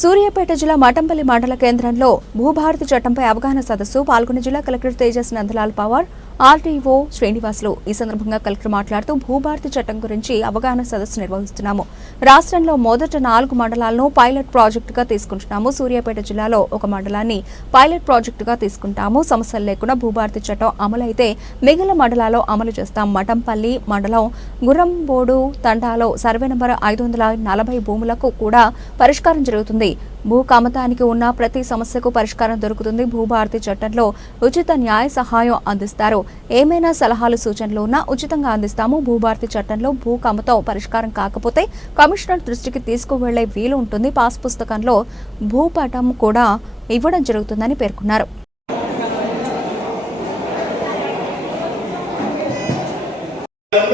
సూర్యాపేట జిల్లా మఠంపల్లి మండల కేంద్రంలో భూభారతి చట్టంపై అవగాహన సదస్సు పాల్గొన్న జిల్లా కలెక్టర్ తేజస్ నందలాల్ పవార్ ఆర్టీఓ శ్రీనివాసులు. ఈ సందర్భంగా కలెక్టర్ మాట్లాడుతూ భూభారతి చట్టం గురించి అవగాహన సదస్సు నిర్వహిస్తున్నాము. రాష్ట్రంలో మొదట 4 మండలాలను పైలట్ ప్రాజెక్టుగా తీసుకుంటున్నాము. సూర్యాపేట జిల్లాలో ఒక మండలాన్ని పైలట్ ప్రాజెక్టుగా తీసుకుంటాము. సమస్యలు లేకుండా భూభారతి చట్టం అమలైతే మిగిలిన మండలాల్లో అమలు చేస్తాం. మఠంపల్లి మండలం గుర్రంబోడు తండాలో సర్వే నంబర్ 540 భూములకు కూడా పరిష్కారం జరుగుతుంది. భూ కమతానికి ఉన్న ప్రతి సమస్యకు పరిష్కారం దొరుకుతుంది. భూభారతి చట్టంలో ఉచిత న్యాయ సహాయం అందిస్తారు. ఏమైనా సలహాలు సూచనలు ఉన్నా ఉచితంగా అందిస్తాము. భూభారతి చట్టంలో భూ కమతం పరిష్కారం కాకపోతే కమిషనర్ దృష్టికి తీసుకువెళ్లే వీలు ఉంటుంది. పాస్ పుస్తకంలో భూపటం కూడా ఇవ్వడం జరుగుతుందని పేర్కొన్నారు.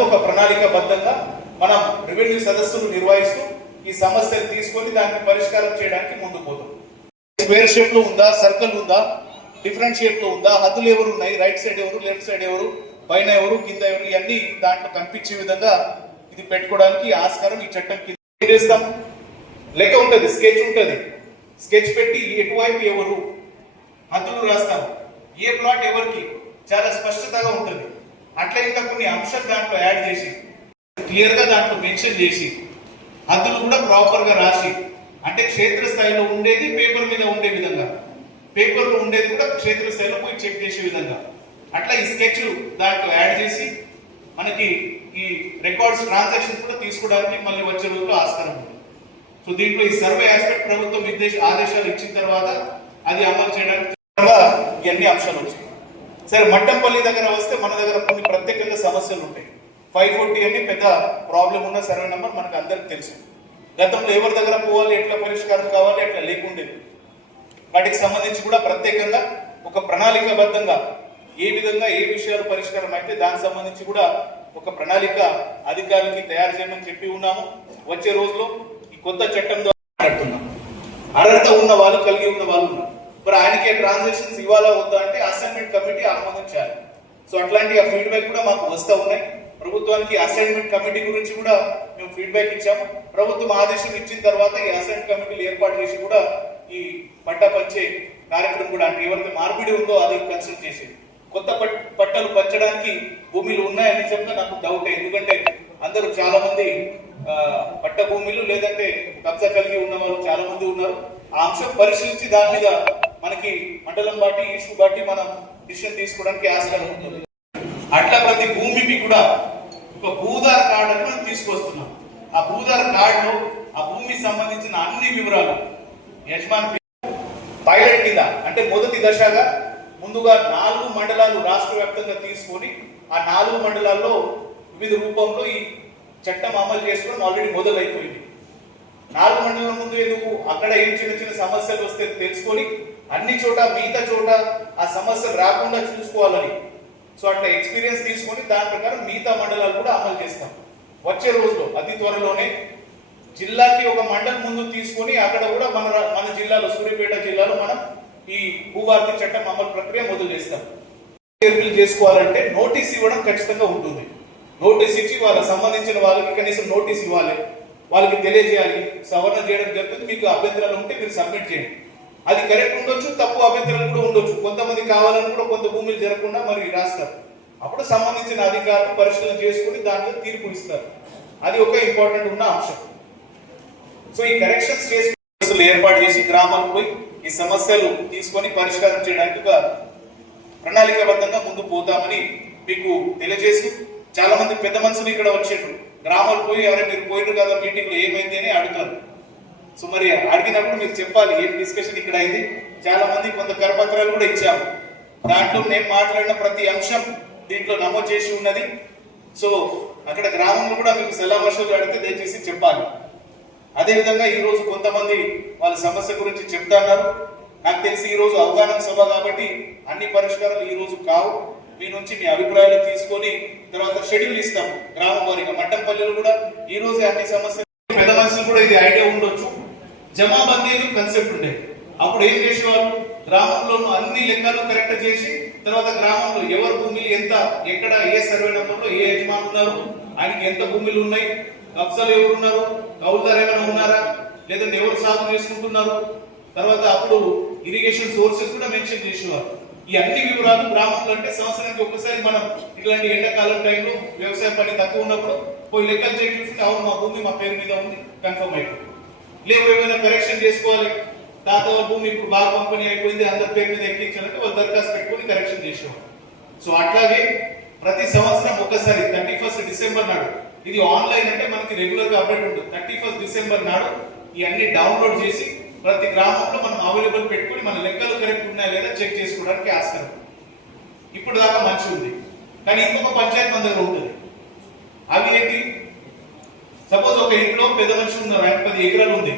ఒక ప్రణాళికాబద్ధంగా మనం రెవెన్యూ సదస్సులు నిర్వహిస్తూ ఈ సమస్యను తీసుకొని దానికి పరిష్కారం చేయడానికి ముందుకు పోతాం. స్క్వేర్ షేప్ లో ఉందా, సర్కిల్ ఉందా, డిఫరెంట్ షేప్ లో ఉందా, హద్దులు ఎవరు ఉన్నాయి, రైట్ సైడ్ ఎవరు, లెఫ్ట్ సైడ్ ఎవరు, పైన ఎవరు, కింద ఎవరు, ఇవన్నీ దాంట్లో కనిపించే విధంగా ఇది పెట్టుకోవడానికి ఆస్కారం ఈ చట్టం కింద చేస్తాం. లెక్క ఉంటుంది, స్కెచ్ ఉంటుంది. స్కెచ్ పెట్టి ఎటువైపు ఎవరు హద్దులు రాస్తాం, ఏ ప్లాట్ ఎవరికి చాలా స్పష్టతగా ఉంటుంది. అట్లా ఇంకా కొన్ని అంశాలు దాంట్లో యాడ్ చేసి క్లియర్ గా దాంట్లో మెన్షన్ చేసి హద్దులు కూడా ప్రాపర్ గా రాసి, అంటే క్షేత్రస్థాయిలో ఉండేది పేపర్ మీద ఉండే విధంగా, పేపర్ లో ఉండేది కూడా క్షేత్రస్థాయిలో పోయి చెక్ చేసే విధంగా అట్లా ఈ స్కెచ్ దాంట్లో యాడ్ చేసి మనకి ఈ రికార్డ్స్ ట్రాన్సాక్షన్స్ కూడా తీసుకోవడానికి మళ్ళీ వచ్చే రోజుల్లో ఆస్కారం ఉంది. సో దీంట్లో ఈ సర్వే ఆస్పెక్ట్ ప్రభుత్వం ఆదేశాలు ఇచ్చిన తర్వాత అది అమలు చేయడానికి ఇవన్నీ అంశాలు వచ్చాయి. సరే, మట్టంపల్లి దగ్గర వస్తే మన దగ్గర కొన్ని ప్రత్యేకంగా సమస్యలు ఉంటాయి. 540 అని పెద్ద ప్రాబ్లం ఉన్న సర్వే నెంబర్ మనకు అందరికి తెలుసు. గతంలో ఎవరి దగ్గర పోవాలి, ఎట్లా పరిష్కారం కావాలి, అట్లా లేకుండేది. వాటికి సంబంధించి కూడా ప్రత్యేకంగా ఒక ప్రణాళికాబద్ధంగా ఏ విధంగా ఏ విషయాలు పరిష్కారం అయితే దానికి సంబంధించి కూడా ఒక ప్రణాళిక అధికారులకి తయారు చేయమని చెప్పి ఉన్నాము. వచ్చే రోజులో ఈ కొత్త చట్టం ద్వారా మాట్లాడుతున్నాం. అర్హత ఉన్న వాళ్ళు, కలిగి ఉన్న వాళ్ళు ఉన్నారు. మరి ఆయనకే ట్రాన్సాక్షన్స్ ఇవ్వాలా వద్దా అంటే అసైన్మెంట్ కమిటీ ఆమోదించాలి. సో అట్లాంటి ఆ ఫీడ్బ్యాక్ కూడా మాకు వస్తూ ఉన్నాయి. ప్రభుత్వానికి అసైన్మెంట్ కమిటీ గురించి కూడా మేము ఫీడ్బ్యాక్ ఇచ్చాము. ప్రభుత్వం ఆదేశం ఇచ్చిన తర్వాత ఈ అసైన్మెంట్ కమిటీలు ఏర్పాటు చేసి కూడా ఈ పట్టా పంచే కార్యక్రమం కూడా, అంటే ఎవరికి మార్పిడి ఉందో అది కన్సల్ట్ చేసేది. కొత్త పట్టాలు పంచడానికి భూమిలు ఉన్నాయని చెప్తే నాకు డౌట్. ఎందుకంటే అందరూ చాలా మంది పట్ట భూమిలు లేదంటే కబ్జా కలిగి ఉన్న వాళ్ళు చాలా మంది ఉన్నారు. ఆ అంశం పరిశీలించి దాని మీద మనకి మండలం బట్టి, ఇష్యూ బట్టి మనం డిసిషన్ తీసుకోవడానికి ఆస్కారం ఉంటుంది. అట్లా ప్రతి భూమికి కూడా ఒక భూధార కార్డు అని మనం తీసుకొస్తున్నాం. ఆ భూధార కార్డులో ఆ భూమికి సంబంధించిన అన్ని వివరాలు యజమాని పైలట్ కింద, అంటే మొదటి దశగా ముందుగా 4 మండలాలు రాష్ట్ర వ్యాప్తంగా తీసుకొని ఆ 4 మండలాల్లో వివిధ రూపంలో ఈ చట్టం అమలు చేసుకోవడం ఆల్రెడీ మొదలైపోయింది. 4 మండలాల ముందు ఎందుకు, అక్కడ ఏం చిన్న చిన్న సమస్యలు వస్తే తెలుసుకొని అన్ని చోట మిగతా చోట ఆ సమస్యలు రాకుండా చూసుకోవాలని, సో అట్లా ఎక్స్పీరియన్స్ తీసుకొని దాని ప్రకారం మిగతా మండలాలు కూడా అమలు చేస్తాం. వచ్చే రోజులో అతి త్వరలోనే జిల్లాకి ఒక మండలం ముందు తీసుకొని అక్కడ కూడా మన జిల్లాలో, సూర్యాపేట జిల్లాలో మనం ఈ భూభారతి చట్టం అమలు ప్రక్రియ మొదలు చేస్తాం. చేసుకోవాలంటే నోటీస్ ఇవ్వడం ఖచ్చితంగా ఉంటుంది. నోటీస్ ఇచ్చి వాళ్ళకి సంబంధించిన వాళ్ళకి కనీసం నోటీస్ ఇవ్వాలి, వాళ్ళకి తెలియజేయాలి, సవరణ చేయడం జరుగుతుంది. మీకు అభ్యంతరాలు ఉంటే మీరు సబ్మిట్ చేయండి. అది కరెక్ట్ ఉండొచ్చు, తప్పు అభ్యంతరాలు కూడా ఉండొచ్చు. కొంతమంది కావాలని కూడా కొంత భూములు జరగకుండా మరి రాస్తారు. అప్పుడు సంబంధించిన అధికారులు పరిశీలన చేసుకుని దాంట్లో తీర్పు ఇస్తారు. అది ఒక ఇంపార్టెంట్ ఉన్న అంశం. సో ఈ కరెక్షన్స్ చేసి ఏర్పాటు చేసి గ్రామాలకు పోయి ఈ సమస్యలు తీసుకొని పరిష్కారం చేయడానికి ఒక ప్రణాళికాబద్ధంగా ముందు పోతామని మీకు తెలియజేసి, చాలా మంది పెద్ద మనుషులు ఇక్కడ వచ్చారు. గ్రామాలు పోయి ఎవరైనా మీరు పోయినారు కదా మీటింగ్ లో ఏమైంది అని అడుగుతారు. సో మరి అడిగినప్పుడు మీరు చెప్పాలి ఏం డిస్కషన్ ఇక్కడ అయింది. చాలా మంది కొంత కరపత్రాలు కూడా ఇచ్చాము. దాంట్లో నేను మాట్లాడిన ప్రతి అంశం దీంట్లో నమోదు చేసి ఉన్నది. సో అక్కడ గ్రామంలో కూడా మీకు సెలవులు అడిగితే దయచేసి చెప్పాలి. అదేవిధంగా ఈ రోజు కొంతమంది వాళ్ళ సమస్య గురించి చెప్తున్నారు. నాకు తెలిసి ఈ రోజు అవగాహన సభ కాబట్టి అన్ని పరిష్కారాలు ఈ రోజు కావు. మీ నుంచి మీ అభిప్రాయాలు తీసుకొని తర్వాత షెడ్యూల్ ఇస్తాము గ్రామం వారిగా. మట్టంపల్లిలో కూడా ఈ రోజు అన్ని సమస్యలు, పెద్ద మనుషులు కూడా ఇది ఐడియా ఉండొచ్చు. జమాబందీ కన్సెప్ట్ ఉండేది. అప్పుడు ఏం చేసేవాళ్ళు, గ్రామంలో అన్ని లెక్కలు కరెక్ట్ చేసి తర్వాత గ్రామంలో ఎవరు భూమిలు ఎంత, ఎక్కడ, ఏ సర్వే నెంబర్లో ఏ యజమాని ఉన్నారు, ఆయనకి ఎంత భూములు ఉన్నాయి, కబ్జాలు ఎవరు ఉన్నారు, కౌలుదారు ఏమైనా ఉన్నారా, లేదంటే ఎవరు సాగు చేసుకుంటున్నారు, తర్వాత అప్పుడు ఇరిగేషన్ సోర్సెస్ కూడా మెన్షన్ చేసేవారు. ఈ అన్ని వివరాలు గ్రామంలో అంటే సంవత్సరానికి ఒక్కసారి మనం ఇట్లాంటి ఎండాకాలం టైంలో వ్యవసాయ పని తక్కువ ఉన్నప్పుడు పోయి లెక్కలు చేయించుకుంటే అవును మా భూమి మా పేరు మీద ఉంది కన్ఫర్మ్ అయిపోయింది. లేవు ఏమైనా కరెక్షన్ చేసుకోవాలి, తాత వాళ్ళ భూమి ఇప్పుడు బాగా కంపెనీ అయిపోయింది అందరి పేరు మీద ఎక్కించాలంటే వాళ్ళు దరఖాస్తు పెట్టుకుని కరెక్షన్ చేసేవారు. సో అట్లాగే ప్రతి సంవత్సరం ఒక్కసారి 31 డిసెంబర్ నాడు, ఇది ఆన్లైన్ అంటే మనకి రెగ్యులర్ గా అప్డేట్ ఉంటుంది. 31 డిసెంబర్ నాడు ఇవన్నీ డౌన్లోడ్ చేసి ప్రతి గ్రామంలో మనం అవైలబుల్ పెట్టుకుని మన లెక్కలు కరెక్ట్ ఉన్నాయా లేదా చెక్ చేసుకోవడానికి ఆస్కారం. ఇప్పుడు దాకా మంచి ఉంది, కానీ ఇంకొక పంచాయతీ మన దగ్గర ఉంటుంది. అవి ఏంటి, సపోజ్ ఒక ఇంట్లో పెద్ద మనిషి ఉన్నారు, ఆయన 10 ఎకరాలు ఉంది,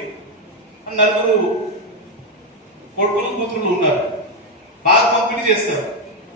నలుగురు కొడుకులు కూతురులు ఉన్నారు, బాగా పంపిణీ చేస్తారు.